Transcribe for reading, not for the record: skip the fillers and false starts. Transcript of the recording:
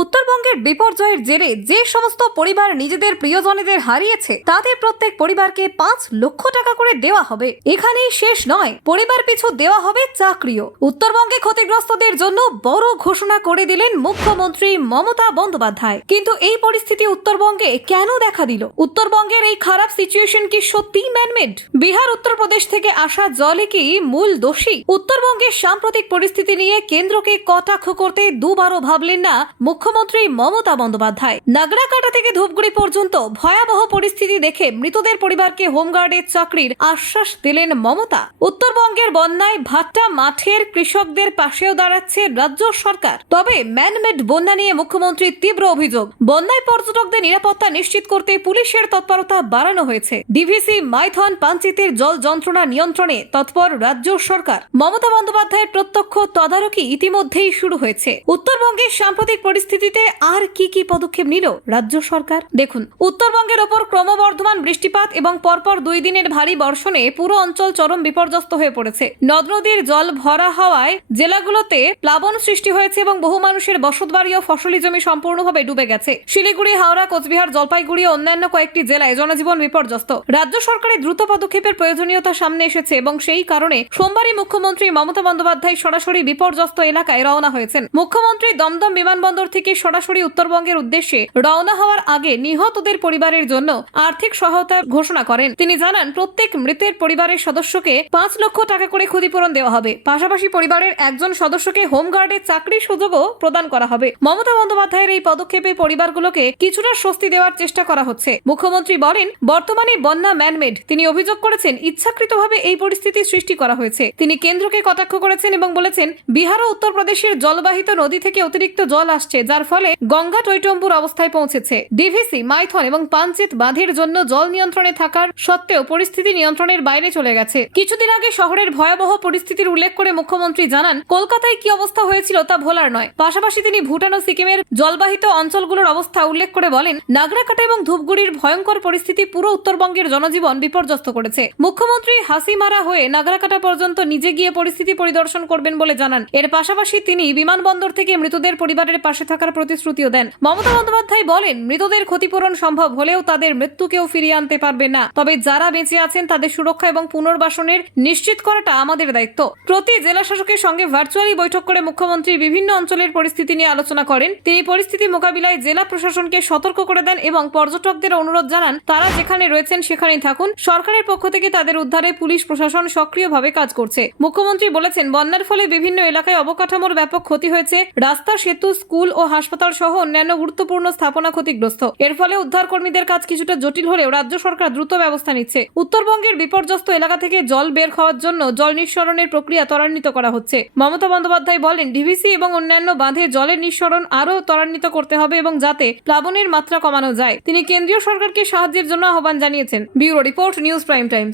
উত্তরবঙ্গের বিপর্যয়ের জেরে যে সমস্ত পরিবার নিজেদের প্রিয়জনেদের হারিয়েছে তাদের প্রত্যেক পরিবারকে 5 লক্ষ টাকা করে দেওয়া হবে। এখানেই শেষ নয়, পরিবার পিছু দেওয়া হবে চাকরিও। উত্তরবঙ্গে ক্ষতিগ্রস্তদের জন্য বড় ঘোষণা করে দিলেন মুখ্যমন্ত্রী মমতা বন্দ্যোপাধ্যায়। কিন্তু এই পরিস্থিতি উত্তরবঙ্গে কেন দেখা দিল? উত্তরবঙ্গের এই খারাপ সিচুয়েশন কি সত্যিই ম্যানমেড? বিহার উত্তরপ্রদেশ থেকে আসা জলই কি মূল দোষী? উত্তরবঙ্গের সাম্প্রতিক পরিস্থিতি নিয়ে কেন্দ্রকে কটাক্ষ করতে দুবারও ভাবলেন না মুখ্যমন্ত্রী মমতা বন্দ্যোপাধ্যায়। নাগরাকাটা থেকে ধূপগুড়ি পর্যন্ত ভয়াবহ পরিস্থিতি দেখে মৃতদের পরিবারকে হোমগার্ডের চাকরির আশ্বাস দিলেন মমতা। উত্তরবঙ্গের বন্যায় ভাট্টা মাঠের কৃষকদের পাশেও দাঁড়াচ্ছে রাজ্য সরকার। তবে ম্যানমেড বন্যা নিয়ে মুখ্যমন্ত্রীর তীব্র অভিযোগ। বন্যায় পর্যটকদের নিরাপত্তা নিশ্চিত করতে পুলিশের তৎপরতা বাড়ানো হয়েছে। ডিভিসি, মাইথন, পাঞ্চিতের জল যন্ত্রণা নিয়ন্ত্রণে তৎপর রাজ্য সরকার। মমতা বন্দ্যোপাধ্যায়ের প্রত্যক্ষ তদারকি ইতিমধ্যেই শুরু হয়েছে। উত্তরবঙ্গের সাম্প্রতিক পরিস্থিতিতে আর কি কি পদক্ষেপ নিল রাজ্য সরকার দেখুন। উত্তরবঙ্গের ওপর ক্রমবর্ধমান বৃষ্টিপাত এবং পরপর 2 দিনের ভারী বর্ষণে পুরো অঞ্চল চরম বিপর্যস্ত হয়ে পড়েছে। নদ নদীর জল ভরা হওয়ায় জেলাগুলোতে প্লাবন সৃষ্টি হয়েছে এবং বহু মানুষের বসতবাড়ি ও ফসলি জমি সম্পূর্ণভাবে ডুবে গেছে। শিলিগুড়ি, হাওড়া, কোচবিহার, জলপাইগুড়ি ও অন্যান্য কয়েকটি জেলায় জনজীবন বিপর্যস্ত। রাজ্য সরকারের দ্রুত পদক্ষেপের প্রয়োজনীয়তা সামনে এসেছে এবং সেই কারণে সোমবারই মুখ্যমন্ত্রী মমতা বন্দ্যোপাধ্যায় সরাসরি বিপর্যস্ত এলাকায় রওনা হয়েছেন। মুখ্যমন্ত্রী দমদম বিমানবন্দর থেকে সরাসরি উত্তরবঙ্গের উদ্দেশ্যে রওনা হওয়ার আগে নিহতদের পরিবারের জন্য আর্থিক সহায়তা ঘোষণা করেন। তিনি জানান, প্রত্যেক মৃতের পরিবারের সদস্যকে 5 লক্ষ টাকা করে ক্ষতিপূরণ দেওয়া হবে। পাশাপাশি পরিবারের একজন সদস্যকে হোমগার্ডের চাকরির সুযোগও প্রদান করা হবে। মমতা বন্দ্যোপাধ্যায়ের এই পদক্ষেপে পরিবারগুলোকে কিছুটা স্বস্তি দেওয়ার চেষ্টা করা হচ্ছে। মুখ্যমন্ত্রী বলেন, বর্তমানে বন্যা ম্যানমেড। তিনি অভিযোগ করেছেন, ইচ্ছাকৃতভাবে এই পরিস্থিতি সৃষ্টি করা হয়েছে। তিনি কেন্দ্রকে কটাক্ষ করেছেন এবং বলেছেন, বিহার ও উত্তরপ্রদেশের জলবাহিত নদী থেকে অতিরিক্ত জল আসছে, যার ফলে গঙ্গা টৈটম্বুর অবস্থায় পৌঁছেছে। ডিভিসি, মাইথন এবং পাঞ্চিত বাঁধের জন্য জল নিয়ন্ত্রণে থাকার সত্ত্বেও পরিস্থিতি নিয়ন্ত্রণের বাইরে চলে গেছে। কিছুদিন আগে শহরের ভয়াবহ পরিস্থিতির উল্লেখ করে মুখ্যমন্ত্রী জানান, কলকাতায় কি অবস্থা হয়েছিল তা ভোলার নয়। পাশাপাশি তিনি ভুটান ও সিকিমের জলবাহিত অঞ্চলগুলোর অবস্থা উল্লেখ করে বলেন, নাগরাকাটা এবং ধূপগুড়ির ভয়ঙ্কর পরিস্থিতি পুরো উত্তরবঙ্গের জনজীবন বিপর্যস্ত করেছে। মুখ্যমন্ত্রী হাসিমারা হয়ে নাগরাকাটা পর্যন্ত নিজে গিয়ে পরিস্থিতি পরিদর্শন করবেন বলে জানান। এর পাশাপাশি তিনি বিমানবন্দর থেকে মৃতদের পরিবারের পাশে থাকার প্রতিশ্রুতিও দেন। মমতা বন্দ্যোপাধ্যায় বলেন, মৃতদের ক্ষতিপূরণ সম্ভব হলেও তাদের মৃত্যুকেও ফিরিয়ে আনতে পারবে না। তবে যারা বেঁচে আছেন তাদের সুরক্ষা এবং পুনর্বাসনের নিশ্চিত করাটা আমাদের দায়িত্ব। প্রতি জেলা শাসকের সঙ্গে ভার্চুয়ালি বৈঠক করে মুখ্যমন্ত্রী বিভিন্ন অঞ্চলের পরিস্থিতি নিয়ে আলোচনা করেন। তিনি পরিস্থিতি মোকাবিলায় জেলা প্রশাসনকে সতর্ক করে দেন এবং পর্যটকদের অনুরোধ জানান, তারা যেখানে রয়েছেন সেখানেই থাকুন। সরকারের পক্ষ থেকে তাদের উদ্ধারে পুলিশ প্রশাসন সক্রিয়ভাবে কাজ করছে। মুখ্যমন্ত্রী বলেছেন, বন্যার ফলে বিভিন্ন এলাকায় অবকাঠামোর ব্যাপক ক্ষতি হয়েছে। রাস্তা, সেতু, স্কুল ও হাসপাতাল সহ অন্যান্য গুরুত্বপূর্ণ স্থাপনা ক্ষতিগ্রস্ত। এর ফলে উদ্ধার কর্মীদের কাজ কিছুটা জটিল হলেও রাজ্য সরকার দ্রুত ব্যবস্থা নিচ্ছে। উত্তরবঙ্গের বিপর্যস্ত এলাকা থেকে জল বের হওয়ার জন্য জল নিঃসরণের প্রক্রিয়া ত্বরান্বিত করা হচ্ছে। মমতা বন্দ্যোপাধ্যায় বলেন, ডিভিসি এবং অন্যান্য বাঁধে জলের নিঃসরণ আরও ত্বরান্বিত করতে হবে এবং যাতে প্লাবনের মাত্রা কমানো যায়। তিনি কেন্দ্রীয় সরকারকে সাহায্যের জন্য আহ্বান জানিয়েছেন। Bureau report, news prime Times.